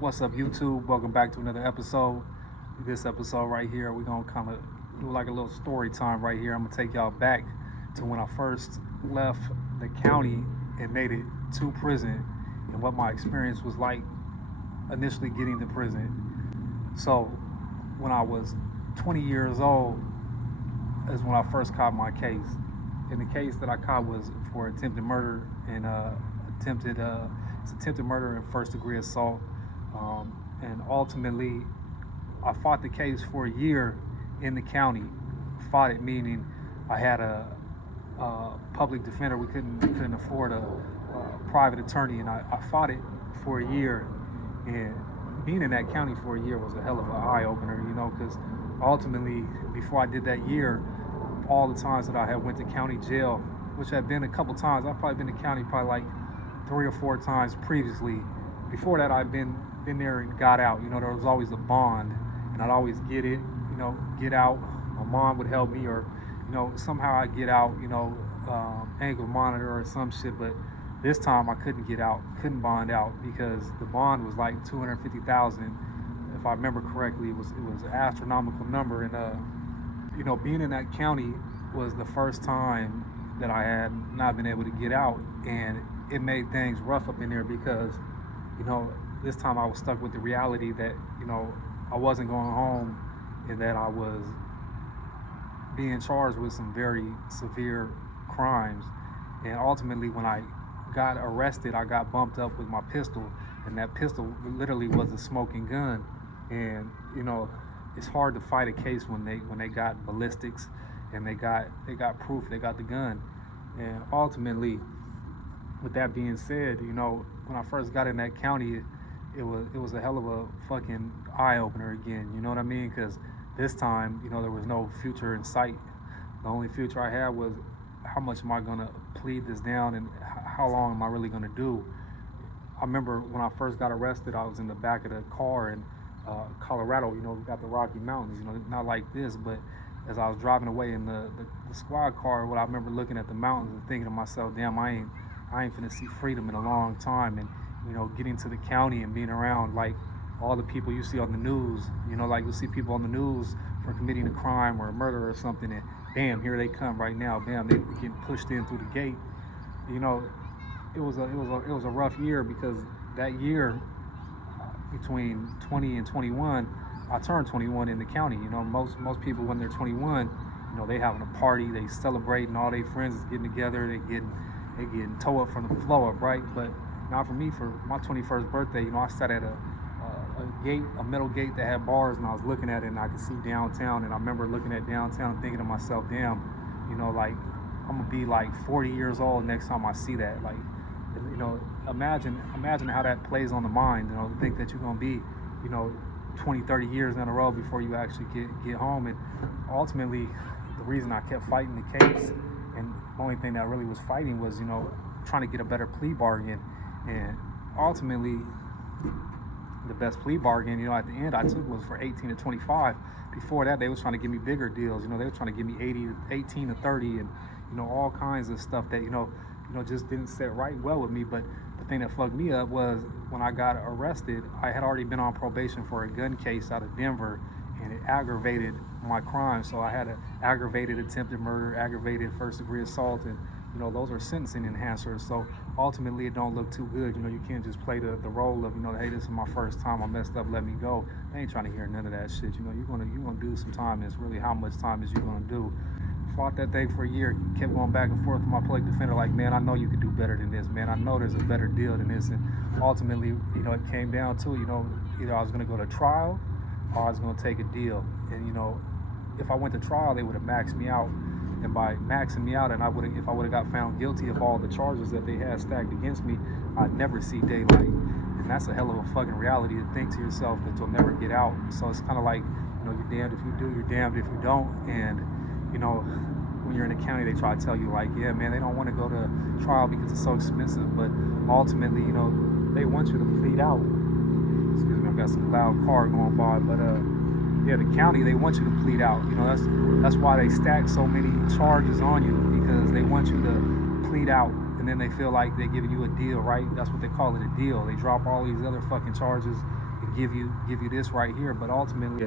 What's up, YouTube? Welcome back to another episode. This episode right here, we're gonna kind of do like a little story time right here. I'm gonna take y'all back to when I first left the county and made it to prison, and what my experience was like initially getting to prison. So, when I was 20 years old, is when I first caught my case. And the case that I caught was for attempted murder and attempted murder and first degree assault. And ultimately, I fought the case for a year in the county. Fought it meaning I had a public defender. We couldn't afford a private attorney, and I fought it for a year. And being in that county for a year was a hell of an eye opener, because ultimately, before I did that year, all the times that I had went to county jail, which had been a couple times. I've probably been to county probably like 3 or 4 times previously. Before that, I'd been there and got out. There was always a bond, and I'd always get out. My mom would help me, or somehow I'd get out. Ankle monitor or some shit. But this time I couldn't get out, couldn't bond out because the bond was like $250,000, if I remember correctly. It was an astronomical number, and being in that county was the first time that I had not been able to get out, and it made things rough up in there because, this time I was stuck with the reality that, I wasn't going home and that I was being charged with some very severe crimes. And ultimately, when I got arrested, I got bumped up with my pistol, and that pistol literally was a smoking gun. And, it's hard to fight a case when they got ballistics and they got proof, they got the gun. And ultimately, with that being said, when I first got in that county, it was a hell of a fucking eye opener again. You know what I mean? Because this time, there was no future in sight. The only future I had was how much am I gonna plead this down, and how long am I really gonna do? I remember when I first got arrested, I was in the back of the car in Colorado. We got the Rocky Mountains. Not like this, but as I was driving away in the squad car, I remember looking at the mountains and thinking to myself, damn, I ain't finna see freedom in a long time. And getting to the county and being around like all the people you see on the news, like you'll see people on the news for committing a crime or a murder or something, and bam, here they come right now. Bam, they getting pushed in through the gate. It was a rough year because that year between 20 and 21, I turned 21 in the county. Most people when they're 21, they having a party, they celebrating, all their friends is getting together, they getting towed up from the floor up, right? But not for me. For my 21st birthday, I sat at a metal gate that had bars, and I was looking at it, and I could see downtown. And I remember looking at downtown and thinking to myself, damn, like I'm gonna be like 40 years old next time I see that. Like, imagine how that plays on the mind. To think that you're gonna be, 20, 30 years in a row before you actually get home. And ultimately, the reason I kept fighting the case, and the only thing that I really was fighting was, trying to get a better plea bargain. And ultimately, the best plea bargain, at the end I took was for 18 to 25. Before that, they was trying to give me bigger deals. They were trying to give me 18 to 30, and all kinds of stuff that just didn't sit right well with me. But the thing that fucked me up was when I got arrested, I had already been on probation for a gun case out of Denver, and it aggravated my crime. So I had an aggravated attempted murder, aggravated first degree assault, and those are sentencing enhancers. So ultimately, it don't look too good. You can't just play the role of, hey, this is my first time, I messed up, let me go. They ain't trying to hear none of that shit. You're gonna do some time. It's really how much time is you gonna do. Fought that thing for a year, kept going back and forth with my public defender, like, man, I know you could do better than this, man. I know there's a better deal than this. And ultimately, it came down to, either I was gonna go to trial or I was gonna take a deal. And if I went to trial, they would have maxed me out. And by maxing me out, and if I would have got found guilty of all the charges that they had stacked against me, I'd never see daylight. And that's a hell of a fucking reality to think to yourself that you'll never get out. So it's kind of like, you're damned if you do, you're damned if you don't. And when you're in the county, they try to tell you like, yeah, man, they don't want to go to trial because it's so expensive. But ultimately, they want you to plead out. Excuse me, I've got some loud car going by, but yeah, the county, they want you to plead out. That's why they stack so many charges on you, because they want you to plead out, and and then they feel like they're giving you a deal, right? That's what they call it, a deal. They drop all these other fucking charges and give you this right here. But ultimately,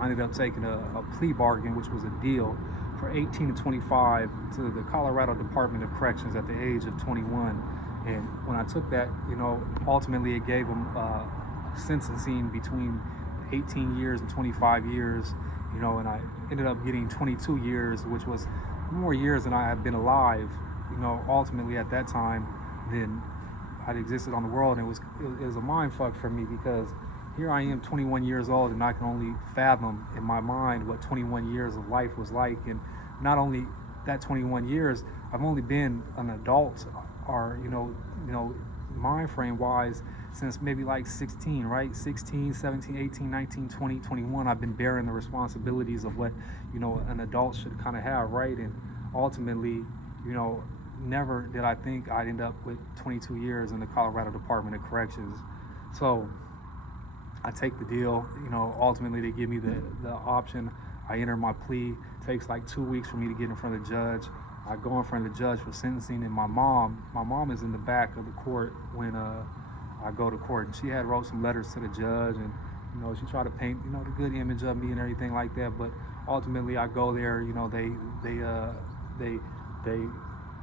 I ended up taking a plea bargain, which was a deal for 18 to 25 to the Colorado Department of Corrections at the age of 21. And when I took that, ultimately it gave them sentencing between 18 years and 25 years, and I ended up getting 22 years, which was more years than I had been alive, ultimately at that time than I'd existed on the world. And it was a mind fuck for me, because here I am 21 years old, and I can only fathom in my mind what 21 years of life was like. And not only that 21 years, I've only been an adult, or mind frame wise, since maybe like 16, right? 16, 17, 18, 19, 20, 21, I've been bearing the responsibilities of what, an adult should kind of have, right? And ultimately, never did I think I'd end up with 22 years in the Colorado Department of Corrections. So I take the deal, ultimately they give me the option. I enter my plea. It takes like 2 weeks for me to get in front of the judge. I go in front of the judge for sentencing, and my mom is in the back of the court when I go to court, and she had wrote some letters to the judge, and she tried to paint the good image of me and everything like that. But ultimately I go there,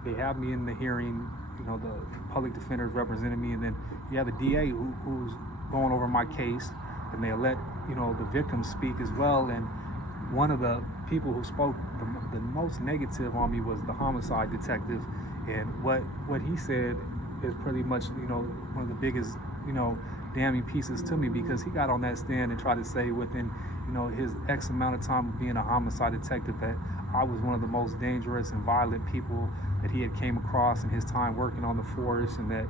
they have me in the hearing, the public defenders represented me, and then you have the DA who's going over my case, and they let the victims speak as well. And one of the people who spoke the most negative on me was the homicide detective, and what he said is pretty much one of the biggest damning pieces to me, because he got on that stand and tried to say within his X amount of time of being a homicide detective that I was one of the most dangerous and violent people that he had came across in his time working on the force, and that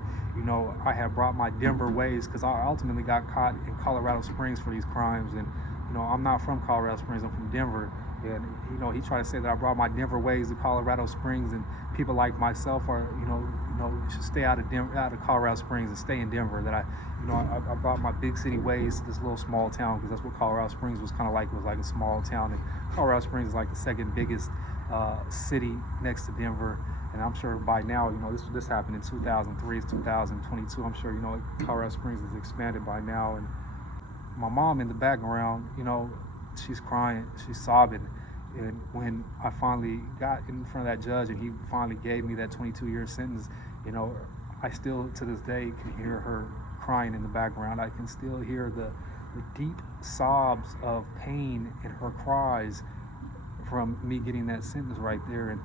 I had brought my Denver ways, because I ultimately got caught in Colorado Springs for these crimes. And I'm not from Colorado Springs, I'm from Denver. And he tried to say that I brought my Denver ways to Colorado Springs, and people like myself are should stay out of Colorado Springs and stay in Denver. That I brought my big city ways to this little small town, because that's what Colorado Springs was kind of like. It was like a small town, and Colorado Springs is like the second biggest city next to Denver. And I'm sure by now, this happened in 2003, it's 2022. I'm sure Colorado Springs has expanded by now. And my mom in the background, she's crying, she's sobbing. And when I finally got in front of that judge and he finally gave me that 22-year sentence, I still to this day can hear her crying in the background. I can still hear the deep sobs of pain in her cries from me getting that sentence right there. And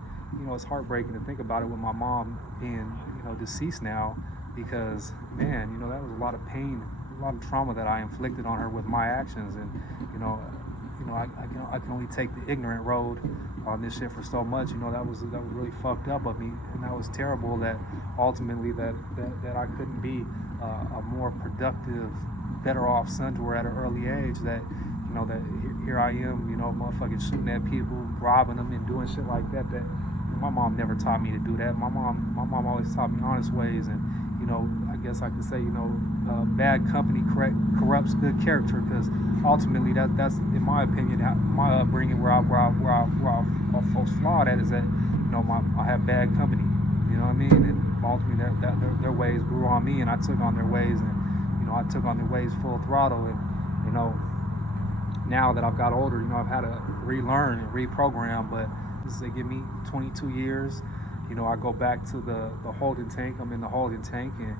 it's heartbreaking to think about it with my mom being deceased now, because man, that was a lot of pain, a lot of trauma that I inflicted on her with my actions. And I can only take the ignorant road on this shit for so much. That was really fucked up of me, and that was terrible. That ultimately that I couldn't be a more productive, better off son to her at an early age. That that here I am, motherfucking shooting at people, robbing them, and doing shit like that. That my mom never taught me to do that. My mom always taught me honest ways, and I guess I could say bad company corrupts good character, because ultimately that's in my opinion my upbringing, where our folks flawed at, is that I have bad company. You know what I mean? And ultimately their ways grew on me, and I took on their ways, and I took on their ways full throttle. And now that I've got older, I've had to relearn and reprogram. But they give me 22 years. I go back to the holding tank. I'm in the holding tank, and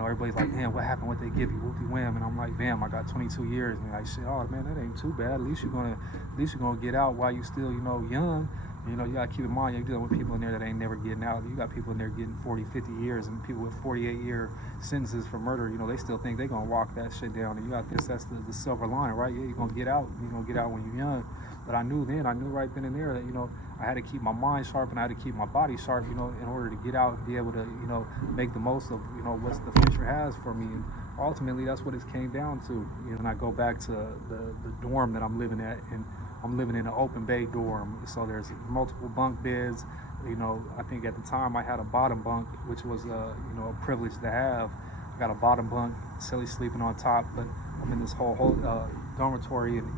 everybody's like, man, what happened? What they give you? Whoopie wham. And I'm like, damn, I got 22 years. And they're like, shit, oh man, that ain't too bad. At least you're gonna get out while you still young. You gotta keep in mind, you're dealing with people in there that ain't never getting out. You got people in there getting 40, 50 years, and people with 48-year sentences for murder. They still think they're gonna walk that shit down. And that's the silver lining, right? Yeah, you're gonna get out. You're gonna get out when you're young. But I knew right then and there that I had to keep my mind sharp, and I had to keep my body sharp, in order to get out and be able to make the most of what the future has for me. And ultimately that's what it came down to. And I go back to the dorm that I'm living at, and I'm living in an open bay dorm, so there's multiple bunk beds. I think at the time I had a bottom bunk, which was a privilege to have. I got a bottom bunk, Silly sleeping on top, but I'm in this whole dormitory. And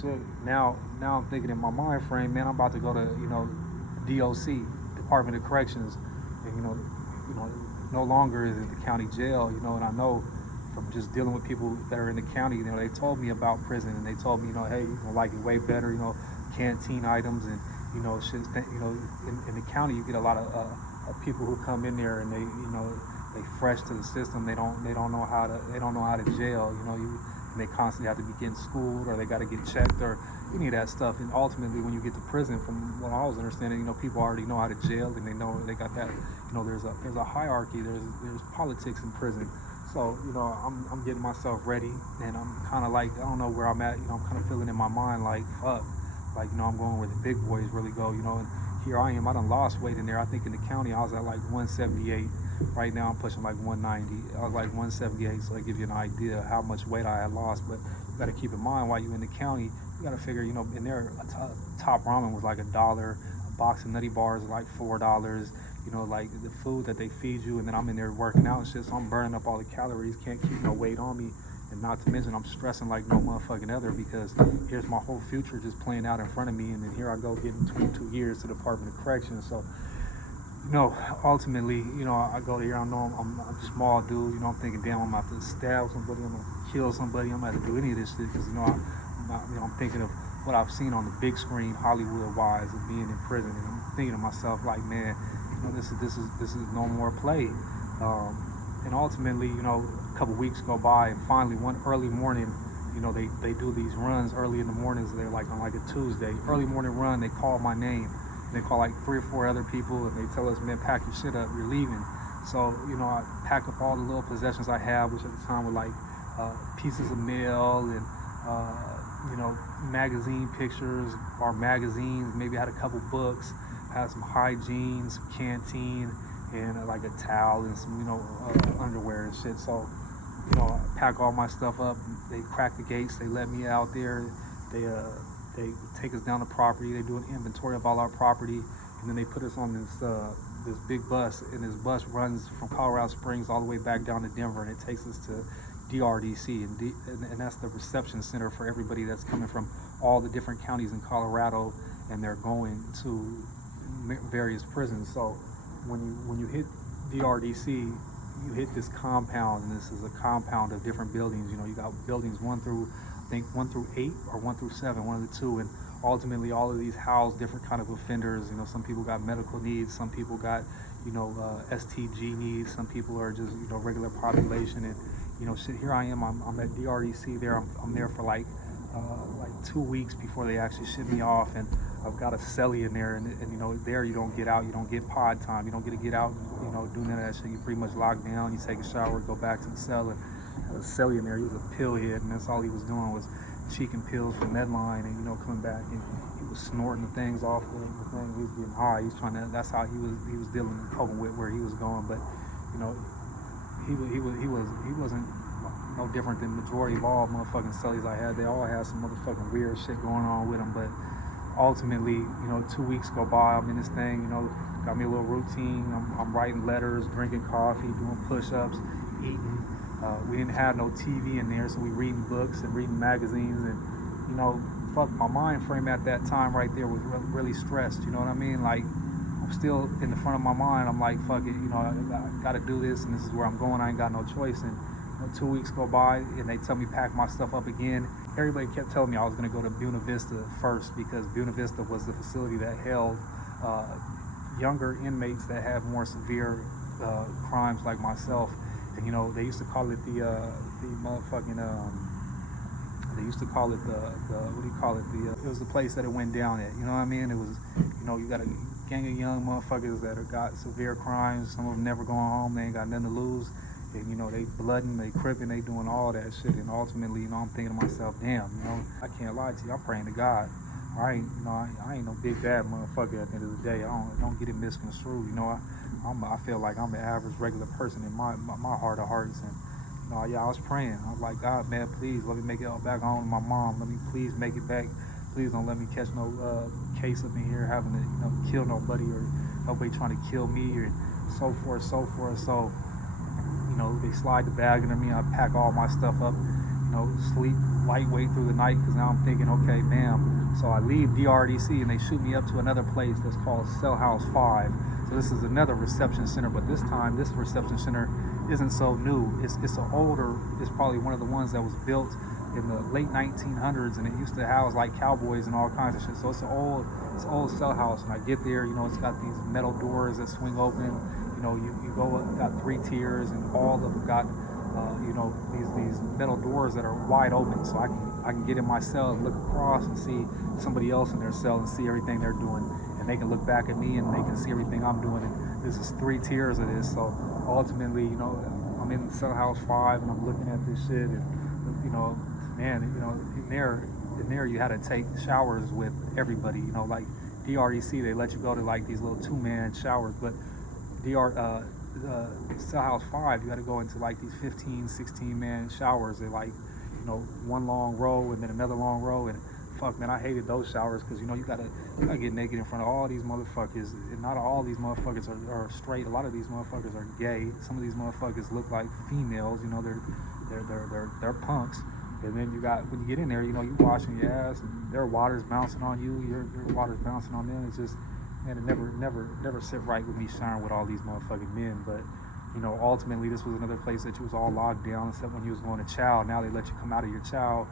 shit, now I'm thinking in my mind frame, man, I'm about to go to DOC, Department of Corrections, and no longer is it the county jail, and I know from just dealing with people that are in the county, they told me about prison, and they told me, hey, you're gonna like it way better, canteen items and shit. In the county you get a lot of people who come in there and they fresh to the system. They don't know how to jail. And they constantly have to be getting schooled, or they got to get checked, or any of that stuff. And ultimately, when you get to prison, from what I was understanding, people already know how to jail, and they know they got that. There's a hierarchy. There's politics in prison. So I'm getting myself ready, and I'm kind of like, I don't know where I'm at. I'm kind of feeling in my mind like, fuck, like I'm going where the big boys really go. And here I am. I done lost weight in there. I think in the county I was at like 178. Right now I'm pushing like 190. I was like 178, so that gives you an idea how much weight I had lost. But you got to keep in mind, while you're in the county, you got to figure, in there, top ramen was like $1. A box of Nutty Bars was like $4. Like the food that they feed you, and then I'm in there working out and shit, so I'm burning up all the calories, can't keep no weight on me. And not to mention, I'm stressing like no motherfucking other, because here's my whole future just playing out in front of me, and then here I go getting 22 years to the Department of Corrections. So ultimately, I go there, I know I'm a small dude, I'm thinking, damn, I'm about to stab somebody, I'm gonna kill somebody, I'm about to do any of this shit, because I'm thinking of what I've seen on the big screen, Hollywood-wise, of being in prison, and I'm thinking to myself, like, man, this is no more play. And ultimately, a couple weeks go by, and finally one early morning, they do these runs early in the mornings. They're like on like a Tuesday, early morning run. They call my name. They call like 3 or 4 other people, and they tell us, man, pack your shit up, you're leaving. So, I pack up all the little possessions I have, which at the time were like pieces of mail and, magazine pictures or magazines. Maybe I had a couple books, had some hygiene, some canteen, and like a towel and some, underwear and shit. So, I pack all my stuff up. They crack the gates. They let me out there. They take us down the property. They do an inventory of all our property, and then they put us on this big bus. And this bus runs from Colorado Springs all the way back down to Denver, and it takes us to DRDC, and that's the reception center for everybody that's coming from all the different counties in Colorado, and they're going to various prisons. So when you hit DRDC, you hit this compound, and this is a compound of different buildings. You got buildings 1 through 8 or 1 through 7, one of the two, and ultimately all of these house different kind of offenders. Some people got medical needs, some people got STG needs, some people are just regular population. And shit, here I am, I'm at DRDC there. I'm there for like 2 weeks before they actually ship me off, and I've got a cellie in there, and there you don't get out, you don't get pod time, you don't get to get out, do none of that shit. You pretty much lock down, you take a shower, go back to the cell. And a cellie in there, he was a pill head, and that's all he was doing was cheeking pills from Medline, and coming back, and he was snorting the things off the thing. He was getting high. He's trying to. That's how he was dealing and coping with where he was going. But he wasn't no different than the majority of all motherfucking cellies I had. They all had some motherfucking weird shit going on with them. But ultimately, 2 weeks go by. I'm in this thing. Got me a little routine. I'm writing letters, drinking coffee, doing push-ups, eating. We didn't have no TV in there, so we reading books and reading magazines, and fuck, my mind frame at that time right there was really stressed. You know what I mean? Like, I'm still in the front of my mind. I'm like, fuck it, I got to do this, and this is where I'm going. I ain't got no choice. And 2 weeks go by, and they tell me pack my stuff up again. Everybody kept telling me I was going to go to Buena Vista first, because Buena Vista was the facility that held younger inmates that had more severe crimes like myself. And they used to call it the motherfucking they used to call it the what do you call it, it was the place that it went down at. You know what I mean? It was, you got a gang of young motherfuckers that have got severe crimes. Some of them never going home. They ain't got nothing to lose. And they blooding, they cripping, they doing all that shit. And ultimately, I'm thinking to myself, damn, I can't lie to you. I'm praying to God. I ain't no big bad motherfucker at the end of the day. I don't get it misconstrued. I feel like I'm an average regular person in my heart of hearts. And I was praying. I was like, God, man, please let me make it back home to my mom. Let me please make it back. Please don't let me catch no case up in here having to kill nobody, or nobody trying to kill me, or so forth. So they slide the bag under me. I pack all my stuff up. Sleep lightweight through the night, because now I'm thinking, okay, bam. So I leave DRDC, and they shoot me up to another place that's called Cell House 5. So this is another reception center, but this time this reception center isn't so new. It's an older. It's probably one of the ones that was built in the late 1900s, and it used to house like cowboys and all kinds of shit. So it's an old cell house. And I get there, it's got these metal doors that swing open. You go up, got 3 tiers, and all of them got these metal doors that are wide open. So I can get in my cell and look across and see somebody else in their cell and see everything they're doing, and they can look back at me and they can see everything I'm doing. And this is 3 tiers of this. So ultimately, I'm in cell house 5 and I'm looking at this shit, and man, in there you had to take showers with everybody. Like DREC, they let you go to like these little 2-man showers, but cell house 5, you had to go into like these 15, 16-man showers. They're like, one long row and then another long row, and fuck, man, I hated those showers because you gotta get naked in front of all these motherfuckers, and not all these motherfuckers are straight. A lot of these motherfuckers are gay. Some of these motherfuckers look like females. They're punks. And then when you get in there, you washing your ass, and their water's bouncing on you, your water's bouncing on them. It's just, man, it never sit right with me sharing with all these motherfucking men. But ultimately, this was another place that you was all locked down, except when you was going to chow. Now they let you come out of your chow,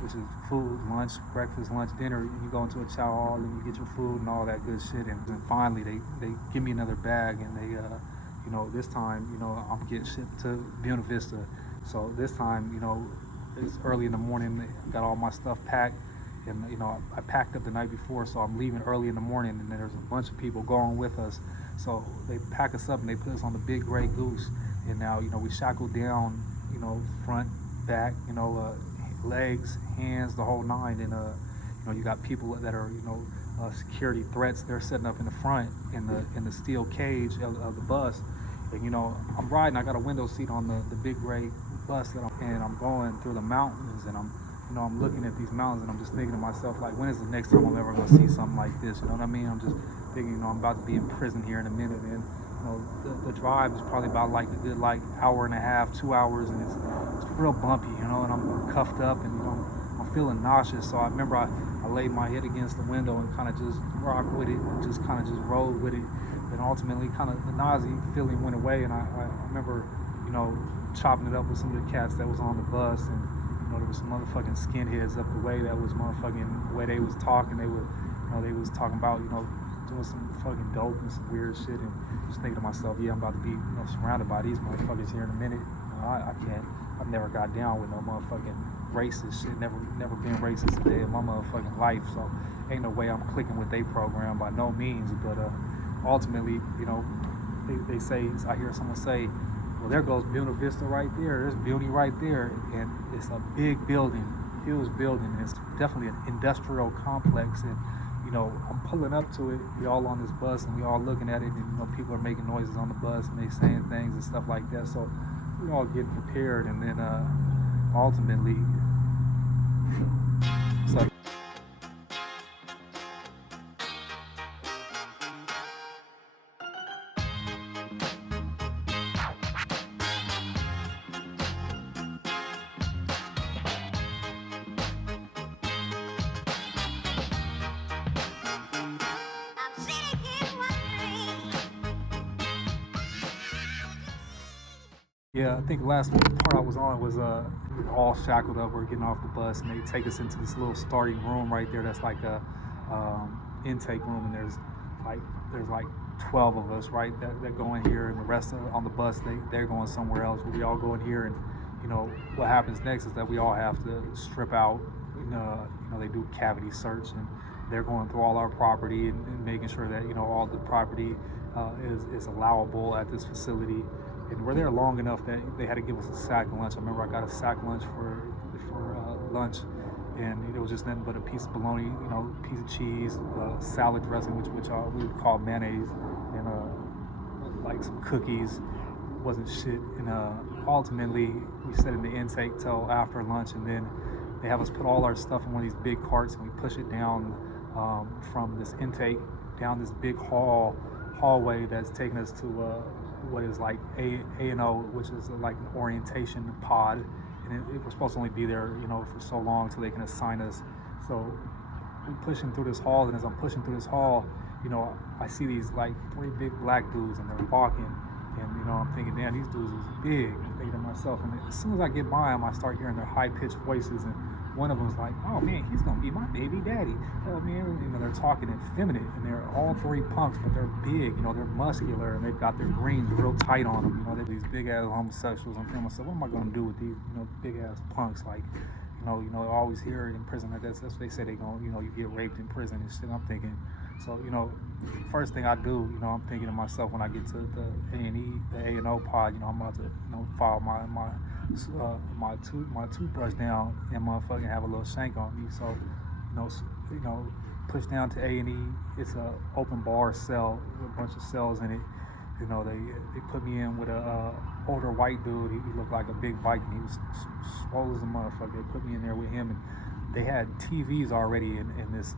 which is food, lunch, breakfast, lunch, dinner. You go into a chow hall and you get your food and all that good shit. And then finally, they give me another bag, and they, this time, I'm getting shipped to Buena Vista. So this time, it's early in the morning. I got all my stuff packed, and I packed up the night before, so I'm leaving early in the morning, and then there's a bunch of people going with us. So they pack us up and they put us on the big gray goose, and now we shackled down, front, back, legs, hands, the whole 9, and you got people that are security threats. They're setting up in the front in the steel cage of the bus, and I'm riding. I got a window seat on the big gray bus and I'm going through the mountains, and I'm looking at these mountains, and I'm just thinking to myself, like, when is the next time I'm ever gonna see something like this? You know what I mean? I'm just thinking, I'm about to be in prison here in a minute, and the drive is probably about like a good hour and a half, 2 hours, and it's real bumpy, and I'm cuffed up, and I'm feeling nauseous. So I remember I laid my head against the window and kind of just rocked with it, and just kind of just rolled with it, and ultimately kind of the nausea feeling went away, and I remember chopping it up with some of the cats that was on the bus, and there was some motherfucking skinheads up the way that was motherfucking, the way they was talking, they was talking about doing some fucking dope and some weird shit, and just thinking to myself, yeah, I'm about to be surrounded by these motherfuckers here in a minute. I can't. I've never got down with no motherfucking racist shit. Never been racist a day in my motherfucking life. So ain't no way I'm clicking with their program by no means. But ultimately, they say, I hear someone say, well, there goes Buena Vista right there. There's Buena right there, and it's a big building, huge building. It's definitely an industrial complex, and I'm pulling up to it. We all on this bus, and we all looking at it, and people are making noises on the bus, and they saying things and stuff like that. So we all getting prepared, and then ultimately, so. Yeah, I think the last part I was on was all shackled up. We're getting off the bus, and they take us into this little starting room right there. That's like a intake room, and there's like 12 of us, right? That go in here, and the rest on the bus they're going somewhere else. But we all go in here, and what happens next is that we all have to strip out. They do cavity search, and they're going through all our property and making sure that all the property is allowable at this facility. And we're there long enough that they had to give us a sack lunch. I remember I got a sack lunch for lunch, and it was just nothing but a piece of bologna, piece of cheese, salad dressing, which we would call mayonnaise, and like some cookies. Wasn't shit. And ultimately, we sat in the intake till after lunch, and then they have us put all our stuff in one of these big carts, and we push it down from this intake down this big hallway that's taking us to what is like A&O, which is like an orientation pod, and it was supposed to only be there, for so long until they can assign us. So I'm pushing through this hall, and as I'm pushing through this hall, you know, I see these like three big black dudes and they're walking, and you know, I'm thinking, damn, these dudes is big. I'm thinking to myself, and as soon as I get by them, I start hearing their high-pitched voices, and one of them's like, "Oh man, he's gonna be my baby daddy." Oh man, you know, they're talking effeminate, and they're all three punks, but they're big. You know, they're muscular, and they've got their greens real tight on them. You know, they're these big ass homosexuals. I'm thinking to myself, what am I gonna do with these, you know, big ass punks? Like, I always hear in prison that that's what they say they gonna, you know, you get raped in prison and shit. I'm thinking, so you know, first thing I do, you know, I'm thinking to myself when I get to the A&E, the A&O pod, you know, I'm about to, you know, file my toothbrush down and motherfucking have a little shank on me. So, you know, push down to A&E. It's a open bar cell with a bunch of cells in it. You know, they put me in with a older white dude. He looked like a big Viking. He was swole as a motherfucker. They put me in there with him, and they had TVs already in this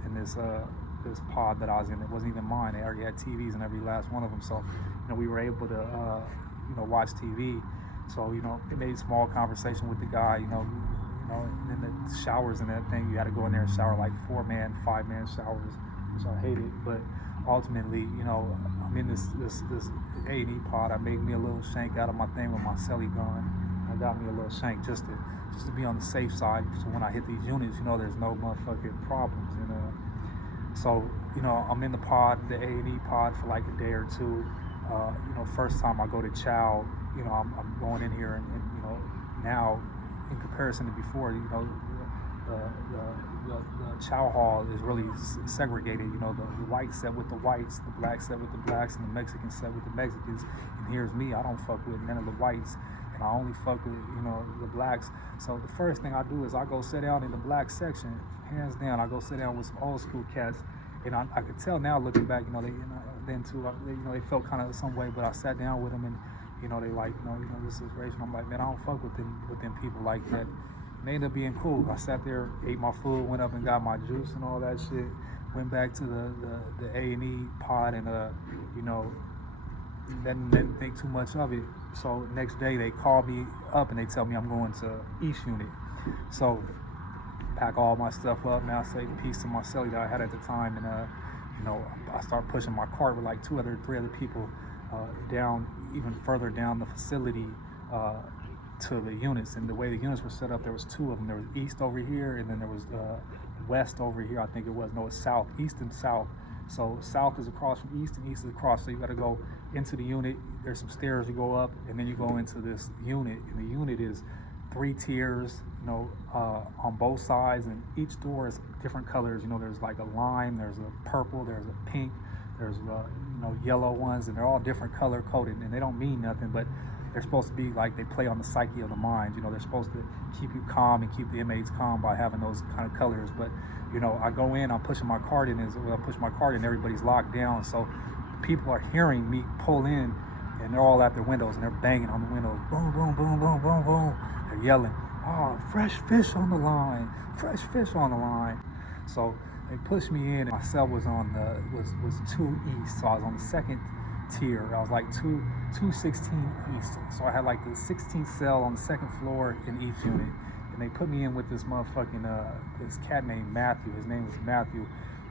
pod that I was in. It wasn't even mine. They already had TVs in every last one of them. So, you know, we were able to watch TV. So, you know, it made small conversation with the guy. You know, and then the showers and that thing. You had to go in there and shower like 4-man, 5-man showers, which I hated, but ultimately, you know, I'm in this A&E pod. I made me a little shank out of my thing with my celly gun. I got me a little shank just to be on the safe side. So when I hit these units, you know, there's no motherfucking problems. And so, you know, I'm in the pod, the A&E pod, for like a day or two. You know, first time I go to chow, you know, I'm going in here, and you know, now in comparison to before, you know, the chow hall is really segregated. You know, the whites set with the whites, the blacks set with the blacks, and the Mexicans set with the Mexicans. And here's me, I don't fuck with none of the whites, and I only fuck with, you know, the blacks. So the first thing I do is I go sit down in the black section, hands down. I go sit down with some old school cats, and I could tell now looking back, you know, then too, you know, they felt kind of some way, but I sat down with them, and you know, they like, you know, this is racial. I'm like, man, I don't fuck with them people like that. And they ended up being cool. I sat there, ate my food, went up and got my juice and all that shit. Went back to the A&E pod, and you know, didn't think too much of it. So next day they call me up and they tell me I'm going to East Unit. So pack all my stuff up. Now I say peace to my celly that I had at the time, and you know, I start pushing my cart with like 3 other people down, even further down the facility to the units. And the way the units were set up, there was 2 of them. There was east over here, and then there was west over here. I think it was, no, it's south, east and south. So south is across from east, and east is across. So you got to go into the unit. There's some stairs you go up, and then you go into this unit. And the unit is 3 tiers, you know, on both sides, and each door is different colors. You know, there's like a lime, there's a purple, there's a pink, there's you know, yellow ones, and they're all different color coded, and they don't mean nothing, but they're supposed to be like, they play on the psyche of the mind. You know, they're supposed to keep you calm and keep the inmates calm by having those kind of colors. But you know, I go in, I'm pushing my cart in, everybody's locked down, so people are hearing me pull in, and they're all at their windows, and they're banging on the windows, boom, boom, boom, boom, boom, boom. They're yelling, "Oh, fresh fish on the line, fresh fish on the line." So they pushed me in. My cell was on was 2 east, so I was on the second tier. I was like 216 east, so I had like the 16th cell on the second floor in each unit. And they put me in with this motherfucking this cat named Matthew. His name was Matthew.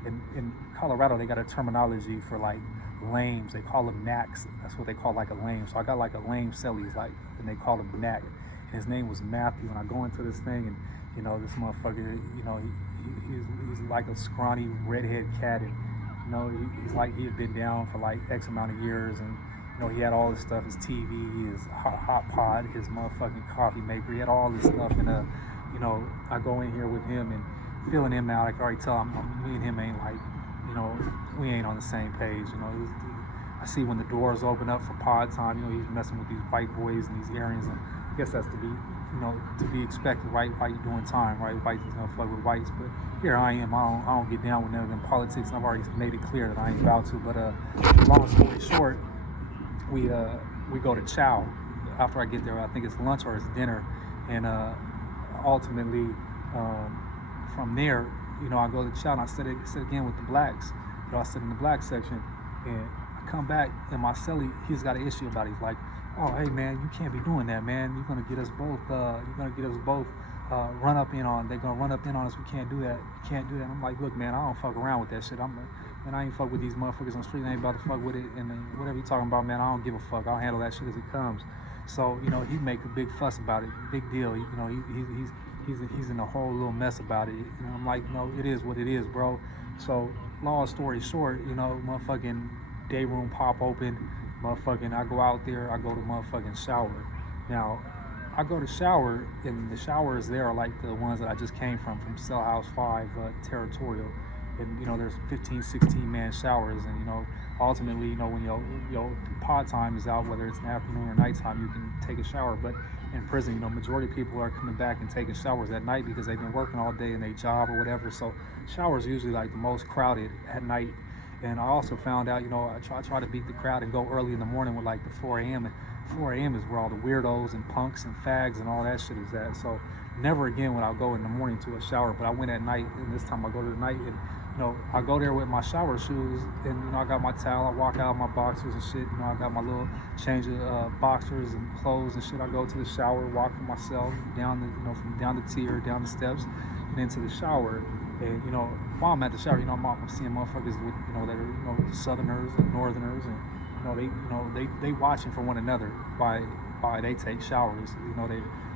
In Colorado, they got a terminology for like lames. They call them knacks. That's what they call like a lame. So I got like a lame cellies, like, and they call him knack. And his name was Matthew. And I go into this thing, and you know, this motherfucker, you know, he's like a scrawny redhead cat, and you know, he's like, he had been down for like X amount of years, and you know, he had all this stuff, his TV, his hot pot, his motherfucking coffee maker. He had all this stuff, and you know, I go in here with him and feeling him out. I can already tell me and him ain't like, you know, we ain't on the same page. You know, I see when the doors open up for pod time, you know, he's messing with these white boys and these Aryans, and I guess that's to be, you know, to be expected, right? White doing time, right? Whites is gonna fuck with whites, but here I am. I don't get down with none of them politics. I've already made it clear that I ain't about to. But long story short, we go to chow. After I get there, I think it's lunch or it's dinner, and ultimately from there, you know, I go to chow and I sit again with the blacks. You know, I sit in the black section, and I come back, and my celly, he's got an issue about it. He's like, "Oh, hey man, you can't be doing that, man. You're gonna get us both. Run up in on. They're gonna run up in on us. We can't do that. You can't do that." I'm like, "Look, man, I don't fuck around with that shit. man, I ain't fuck with these motherfuckers on the street. I ain't about to fuck with it. And whatever you talking about, man, I don't give a fuck. I'll handle that shit as it comes. So, you know, he make a big fuss about it, big deal. You know, he's in a whole little mess about it. And I'm like, no, it is what it is, bro. So, long story short, you know, motherfucking day room pop open. Motherfucking, I go out there, I go to motherfucking shower. Now, I go to shower, and the showers there are like the ones that I just came from Cell House 5 Territorial. And, you know, there's 15, 16 man showers. And, you know, ultimately, you know, when your pod time is out, whether it's in the afternoon or nighttime, you can take a shower. But in prison, you know, majority of people are coming back and taking showers at night because they've been working all day in their job or whatever. So showers are usually like the most crowded at night. And I also found out, you know, I try to beat the crowd and go early in the morning with like the 4 a.m. And 4 a.m. is where all the weirdos and punks and fags and all that shit is at. So never again would I go in the morning to a shower. But I went at night, and this time I go to the night, and you know, I go there with my shower shoes, and you know, I got my towel. I walk out of my boxers and shit. You know, I got my little change of boxers and clothes and shit. I go to the shower, walk for myself down the, you know, from down the tier, down the steps, and into the shower. And you know, while I'm at the shower, you know, I'm seeing motherfuckers with, you know, that are, you know, Southerners and Northerners, and you know, they watching for one another by they take showers. You know,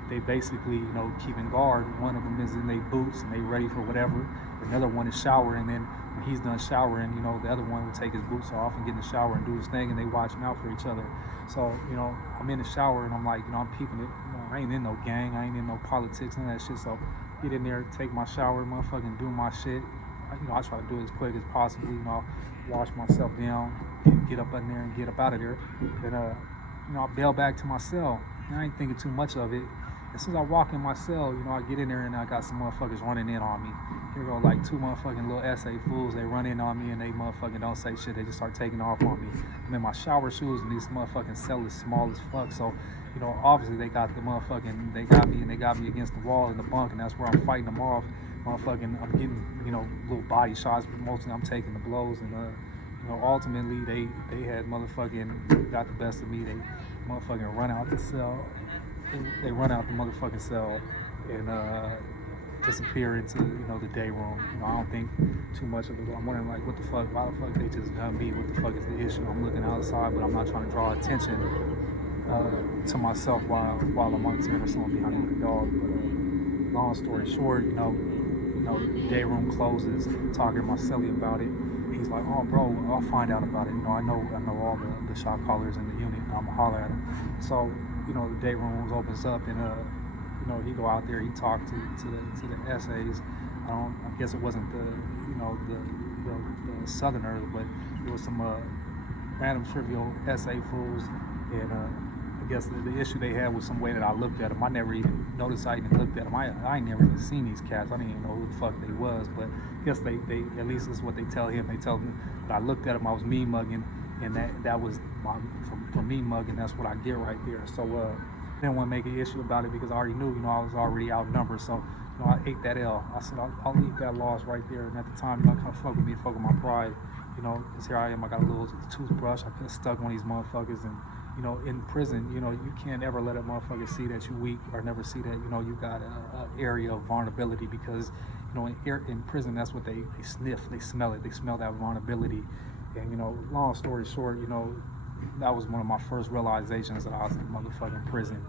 they basically, you know, keeping guard. One of them is in their boots and they ready for whatever. Another one is showering, and then when he's done showering, you know, the other one will take his boots off and get in the shower and do his thing, and they watching out for each other. So, you know, I'm in the shower and I'm like, you know, I'm peeping it. You know, I ain't in no gang, I ain't in no politics and that shit. So get in there, take my shower, motherfucking do my shit. You know, I try to do it as quick as possible. You know, wash myself down, get up in there and get up out of there. Then, you know, I bail back to my cell. And I ain't thinking too much of it. As soon as I walk in my cell, you know, I get in there and I got some motherfuckers running in on me. Here go like two motherfucking little SA fools. They run in on me and they motherfucking don't say shit. They just start taking off on me. I'm in my shower shoes and this motherfucking cell is small as fuck. So, you know, obviously they got me and they got me against the wall in the bunk, and that's where I'm fighting them off. Motherfucking, I'm getting, you know, little body shots, but mostly I'm taking the blows. And, you know, ultimately they had motherfucking got the best of me. They motherfucking run out the cell. They run out the motherfucking cell and disappear into, you know, the day room. You know, I don't think too much of it. I'm wondering like, what the fuck? Why the fuck they just done me? What the fuck is the issue? I'm looking outside, but I'm not trying to draw attention to myself while I'm on tearing or someone behind me with a dog. But long story short, you know, day room closes. Talking to my cellie about it. He's like, oh, bro, I'll find out about it. You know, I know all the shot callers in the unit, and I'm gonna holler at him. So, you know, the day room opens up, and you know, he go out there, he talked to the essays. I guess it wasn't the, you know, the Southerners, but it was some random trivial essay fools, and I guess the issue they had was some way that I looked at them. I never even noticed I even looked at them. I ain't never even seen these cats. I didn't even know who the fuck they was, but I guess they at least is what they tell him. They tell him that I looked at him, I was mean mugging, and that was for mean mugging, that's what I get right there. So didn't want to make an issue about it because I already knew, you know, I was already outnumbered. So, you know, I ate that L. I said, I'll leave that loss right there. And at the time, you know, it kind of fuck with me, fuck with my pride, you know, because here I am, I got a little toothbrush. I could have stuck one of these motherfuckers. And, you know, in prison, you know, you can't ever let a motherfucker see that you're weak, or never see that, you know, you got an area of vulnerability, because, you know, in prison, that's what they sniff, they smell it, they smell that vulnerability. And, you know, long story short, you know, that was one of my first realizations that I was in motherfucking prison.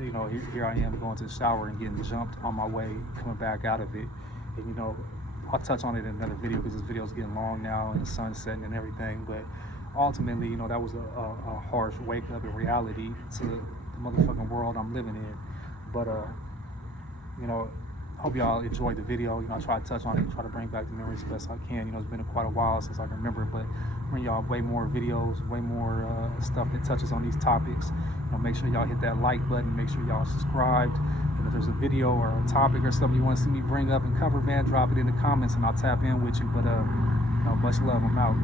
You know, here I am going to the shower and getting jumped on my way, coming back out of it. And, you know, I'll touch on it in another video because this video is getting long now and the sun's setting and everything. But ultimately, you know, that was a harsh wake up in reality to the motherfucking world I'm living in. But, you know, hope y'all enjoyed the video. You know, I try to touch on it and try to bring back the memories as best I can. You know, it's been quite a while since I can remember, but bring y'all way more videos, way more stuff that touches on these topics. You know, make sure y'all hit that like button. Make sure y'all subscribed. And if there's a video or a topic or something you want to see me bring up and cover, man, drop it in the comments and I'll tap in with you. But, you know, much love. I'm out.